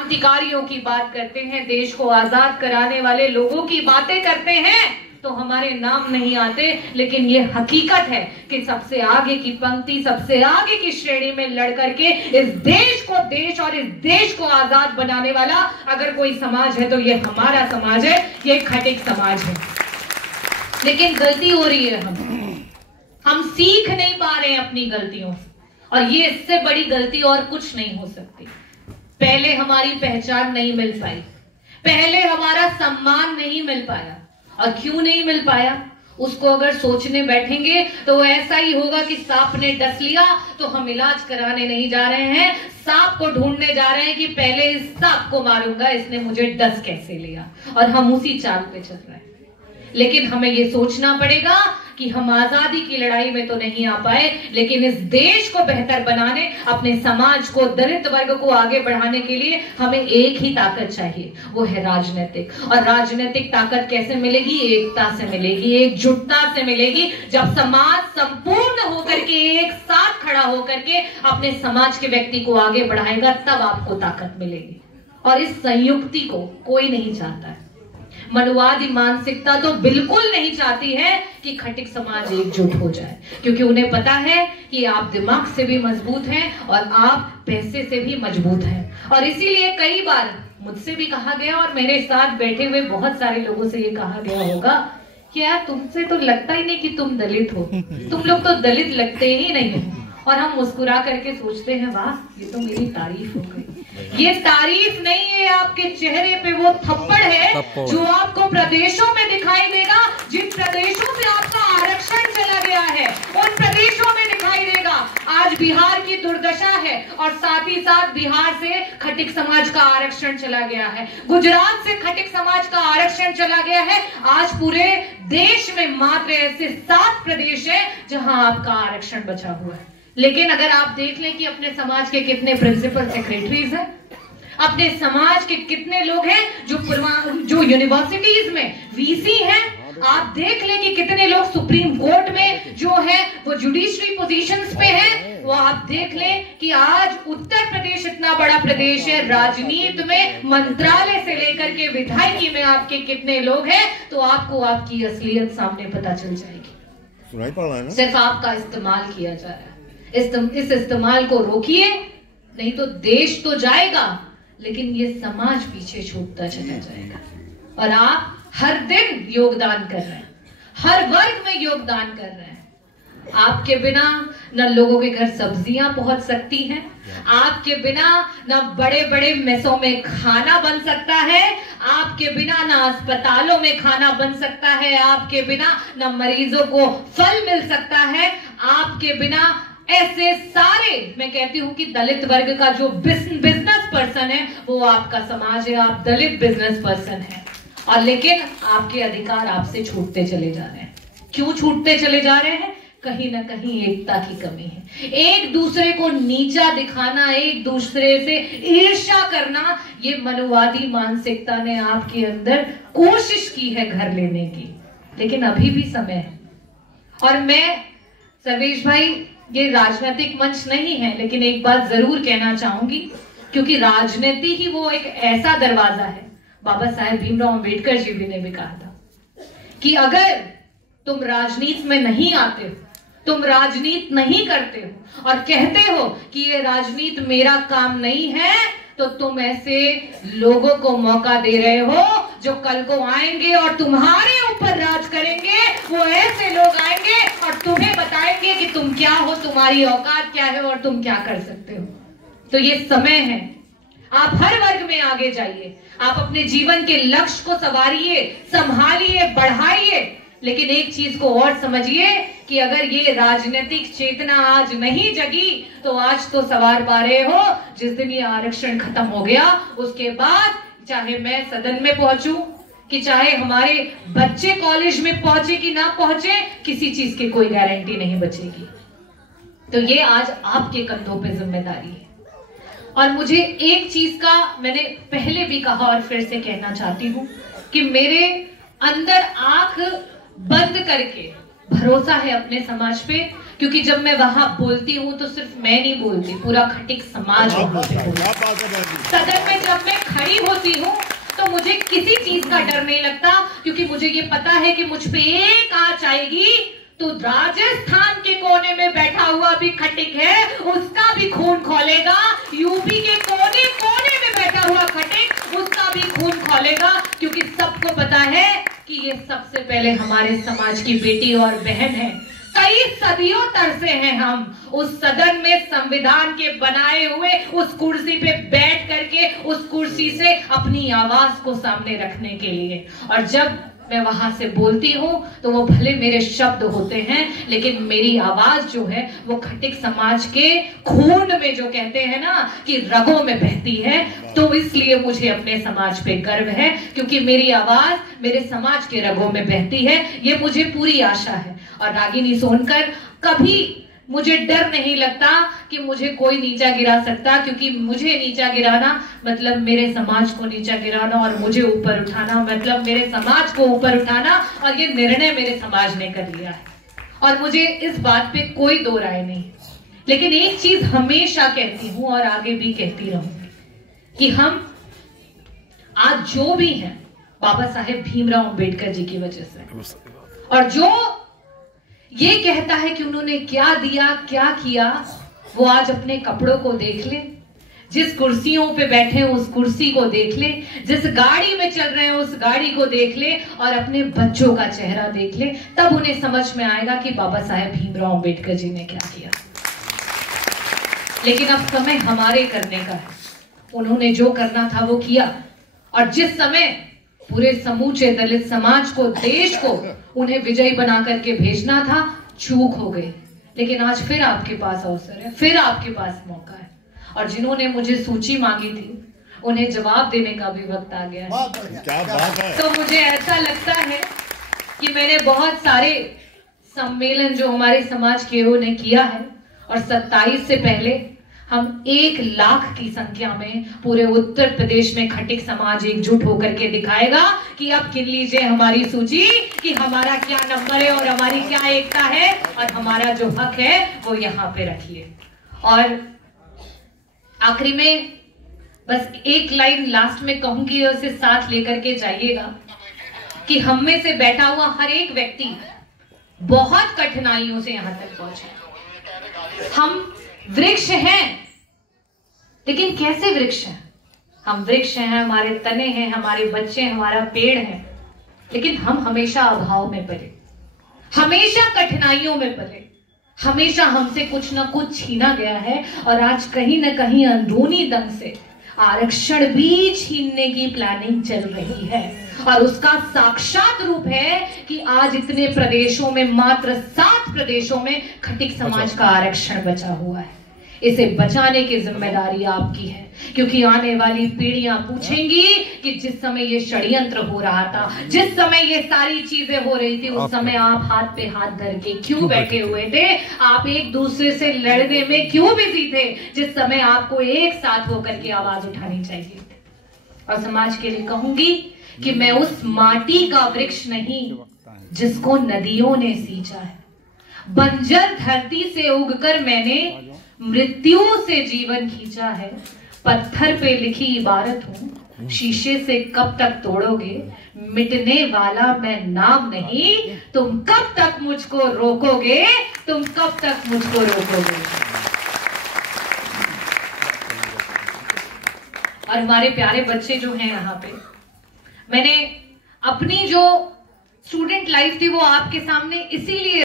क्रांतिकारियों की बात करते हैं, देश को आजाद कराने वाले लोगों की बातें करते हैं तो हमारे नाम नहीं आते, लेकिन ये हकीकत है कि सबसे आगे की पंक्ति, सबसे आगे की श्रेणी में लड़ करके इस देश को, देश और इस देश को आजाद बनाने वाला अगर कोई समाज है तो ये हमारा समाज है, ये खटिक समाज है। लेकिन गलती हो रही है, हम सीख नहीं पा रहे हैं अपनी गलतियों से, और ये इससे बड़ी गलती और कुछ नहीं हो सकती। पहले हमारी पहचान नहीं मिल पाई, पहले हमारा सम्मान नहीं मिल पाया, और क्यों नहीं मिल पाया उसको अगर सोचने बैठेंगे तो ऐसा ही होगा कि सांप ने डस लिया तो हम इलाज कराने नहीं जा रहे हैं, सांप को ढूंढने जा रहे हैं कि पहले इस सांप को मारूंगा, इसने मुझे डस कैसे लिया, और हम उसी चाल पे चल रहे हैं। लेकिन हमें ये सोचना पड़ेगा कि हम आजादी की लड़ाई में तो नहीं आ पाए, लेकिन इस देश को बेहतर बनाने, अपने समाज को, दलित वर्ग को आगे बढ़ाने के लिए हमें एक ही ताकत चाहिए, वो है राजनीतिक। और राजनीतिक ताकत कैसे मिलेगी? एकता से मिलेगी, एकजुटता से मिलेगी। जब समाज संपूर्ण होकर के एक साथ खड़ा होकर के अपने समाज के व्यक्ति को आगे बढ़ाएगा, तब आपको ताकत मिलेगी। और इस संयुक्ति को कोई नहीं चाहता है। मनुवादी मानसिकता तो बिल्कुल नहीं चाहती है कि खटिक समाज एकजुट हो जाए, क्योंकि उन्हें पता है कि आप दिमाग से भी मजबूत हैं और आप पैसे से भी मजबूत हैं। और इसीलिए कई बार मुझसे भी कहा गया, और मेरे साथ बैठे हुए बहुत सारे लोगों से ये कहा गया होगा कि यार तुमसे तो लगता ही नहीं कि तुम दलित हो, तुम लोग तो दलित लगते ही नहीं हो। और हम मुस्कुरा करके सोचते हैं वाह, ये तो मेरी तारीफ हो गई। ये तारीफ नहीं है, आपके चेहरे पे वो थप्पड़ है जो आपको प्रदेशों में दिखाई देगा। जिन प्रदेशों से आपका आरक्षण चला गया है उन प्रदेशों में दिखाई देगा। आज बिहार की दुर्दशा है, और साथ ही साथ बिहार से खटिक समाज का आरक्षण चला गया है, गुजरात से खटिक समाज का आरक्षण चला गया है। आज पूरे देश में मात्र ऐसे 7 प्रदेश है जहां आपका आरक्षण बचा हुआ है। लेकिन अगर आप देख लें कि अपने समाज के कितने प्रिंसिपल सेक्रेटरीज हैं, अपने समाज के कितने लोग हैं जो यूनिवर्सिटीज में वीसी हैं, आप देख लें कि कितने लोग सुप्रीम कोर्ट में जो है वो जुडिशरी पोजीशंस पे हैं, वो आप देख लें कि आज उत्तर प्रदेश इतना बड़ा प्रदेश है, राजनीति में मंत्रालय से लेकर के विधायकी में आपके कितने लोग हैं, तो आपको आपकी असलियत सामने पता चल जाएगी। सिर्फ आपका इस्तेमाल किया जा रहा है। इस इस्तेमाल को रोकिए, नहीं तो देश तो जाएगा लेकिन ये समाज पीछे छूटता चला जाएगा। और आप हर दिन योगदान कर रहे हैं, हर वर्ग में योगदान कर रहे हैं। आपके बिना न लोगों के घर सब्जियां पहुंच सकती हैं, आपके बिना न बड़े बड़े मेसों में खाना बन सकता है, आपके बिना न अस्पतालों में खाना बन सकता है, आपके बिना न मरीजों को फल मिल सकता है, आपके बिना ऐसे सारे, मैं कहती हूं कि दलित वर्ग का जो बिजनेस पर्सन है वो आपका समाज है, आप दलित बिजनेस पर्सन है। और लेकिन आपके अधिकार आपसे छूटते चले जा रहे हैं। क्यों छूटते चले जा रहे हैं? कहीं ना कहीं एकता की कमी है। एक दूसरे को नीचा दिखाना, एक दूसरे से ईर्ष्या करना, ये मनुवादी मानसिकता ने आपके अंदर कोशिश की है घर लेने की, लेकिन अभी भी समय है। और मैं, सर्वेश भाई, ये राजनीतिक मंच नहीं है, लेकिन एक बात जरूर कहना चाहूंगी, क्योंकि राजनीति ही वो एक ऐसा दरवाजा है, बाबा साहेब भीमराव अंबेडकर जी भी ने भी कहा था कि अगर तुम राजनीति में नहीं आते हो, तुम राजनीति नहीं करते हो और कहते हो कि ये राजनीति मेरा काम नहीं है, तो तुम ऐसे लोगों को मौका दे रहे हो जो कल को आएंगे और तुम्हारे ऊपर राज करेंगे। वो ऐसे लोग आएंगे और तुम्हें बताएंगे कि तुम क्या हो, तुम्हारी औकात क्या है और तुम क्या कर सकते हो। तो ये समय है, आप हर वर्ग में आगे जाइए, आप अपने जीवन के लक्ष्य को संवारिए, संभालिए, बढ़ाइए। लेकिन एक चीज को और समझिए कि अगर ये राजनीतिक चेतना आज नहीं जगी तो आज तो सवार पा रहे हो, जिस दिन ये आरक्षण खत्म हो गया उसके बाद चाहे मैं सदन में पहुंचूं, कि चाहे हमारे बच्चे कॉलेज में पहुंचे कि ना पहुंचे, किसी चीज की कोई गारंटी नहीं बचेगी। तो ये आज आपके कंधों पे जिम्मेदारी है। और मुझे एक चीज का मैंने पहले भी कहा और फिर से कहना चाहती हूं कि मेरे अंदर आंख बंद करके भरोसा है अपने समाज पे, क्योंकि जब मैं वहां बोलती हूँ तो सिर्फ मैं नहीं बोलती, पूरा खटिक समाज सदन में जब मैं खड़ी होती हूँ तो मुझे किसी चीज का डर नहीं लगता, क्योंकि मुझे ये पता है कि मुझ पे एक आंच आएगी तो राजस्थान के कोने में बैठा हुआ भी खटिक है, उसका भी खून खौलेगा। यूपी के कोने कोने में बैठा हुआ खटिक, उसका भी खून खौलेगा, क्योंकि सबको पता है कि ये सबसे पहले हमारे समाज की बेटी और बहन है। कई सदियों तरसे हैं हम उस सदन में संविधान के बनाए हुए उस कुर्सी पे बैठ करके उस कुर्सी से अपनी आवाज को सामने रखने के लिए। और जब मैं वहां से बोलती हूँ तो वो भले मेरे शब्द होते हैं, लेकिन मेरी आवाज जो है वो खटिक समाज के खून में, जो कहते हैं ना कि रगों में बहती है। तो इसलिए मुझे अपने समाज पे गर्व है, क्योंकि मेरी आवाज मेरे समाज के रगों में बहती है, ये मुझे पूरी आशा है। और रागिनी सोनकर, कभी मुझे डर नहीं लगता कि मुझे कोई नीचा गिरा सकता, क्योंकि मुझे नीचा गिराना मतलब मेरे समाज को नीचा गिराना, और मुझे ऊपर उठाना मतलब मेरे समाज को ऊपर उठाना। और ये निर्णय मेरे समाज ने कर लिया है और मुझे इस बात पे कोई दो राय नहीं। लेकिन एक चीज हमेशा कहती हूं और आगे भी कहती रहूंगी कि हम आज जो भी हैं बाबा साहेब भीमराव अंबेडकर जी की वजह से। और जो ये कहता है कि उन्होंने क्या दिया क्या किया, वो आज अपने कपड़ों को देख ले, जिस कुर्सियों पे बैठे उस कुर्सी को देख ले, जिस गाड़ी में चल रहे हैं उस गाड़ी को देख ले, और अपने बच्चों का चेहरा देख ले, तब उन्हें समझ में आएगा कि बाबा साहेब भीमराव अंबेडकर जी ने क्या किया। लेकिन अब समय हमारे करने का है। उन्होंने जो करना था वो किया, और जिस समय पूरे समूचे दलित समाज को, देश को उन्हें विजयी बना करके भेजना था, चूक हो गई। लेकिन आज फिर आपके पास अवसर है, फिर आपके पास मौका है। और जिन्होंने मुझे सूची मांगी थी उन्हें जवाब देने का भी वक्त आ गया है। क्या बात है। तो मुझे ऐसा लगता है कि मैंने बहुत सारे सम्मेलन जो हमारे समाज के ने किया है, और 27 से पहले हम 1 लाख की संख्या में पूरे उत्तर प्रदेश में खटिक समाज एकजुट होकर के दिखाएगा कि अब गिन लीजिए हमारी सूची कि हमारा क्या नंबर है और हमारी क्या एकता है, और हमारा जो हक है वो यहाँ पे रखिए। और आखिरी में बस एक लाइन लास्ट में कहूंगी, उसे साथ लेकर के जाइएगा कि हम में से बैठा हुआ हर एक व्यक्ति बहुत कठिनाइयों से यहां तक पहुंचे। हम वृक्ष हैं, लेकिन कैसे वृक्ष हैं? हम वृक्ष हैं, हमारे तने हैं, हमारे बच्चे, हमारा पेड़ है, लेकिन हम हमेशा अभाव में पले, हमेशा कठिनाइयों में पले, हमेशा हमसे कुछ ना कुछ छीना गया है। और आज कहीं ना कहीं अंदरूनी दंग से आरक्षण भी छीनने की प्लानिंग चल रही है, और उसका साक्षात रूप है कि आज इतने प्रदेशों में, मात्र 7 प्रदेशों में खटिक समाज का आरक्षण बचा हुआ है। इसे बचाने की जिम्मेदारी आपकी है, क्योंकि आने वाली पीढ़ियां पूछेंगी कि जिस समय ये षड्यंत्र हो रहा था, जिस समय ये सारी चीजें हो रही थी, उस समय आप हाथ पे हाथ धर के क्यों बैठे हुए थे? आप एक दूसरे से लड़ने में क्यों बिजी थे, जिस समय आपको एक साथ होकर के आवाज उठानी चाहिए। और समाज के लिए कहूंगी कि मैं उस माटी का वृक्ष नहीं जिसको नदियों ने सींचा है। बंजर धरती से उगकर मैंने मृत्यु से जीवन खींचा है। पत्थर पे लिखी इबारत हूं, शीशे से कब तक तोड़ोगे, मिटने वाला मैं नाम नहीं, तुम कब तक मुझको रोकोगे, तुम कब तक मुझको रोकोगे। और हमारे प्यारे बच्चे जो हैं यहाँ पे, मैंने अपनी जो स्टूडेंट लाइफ थी वो आपके सामने इसीलिए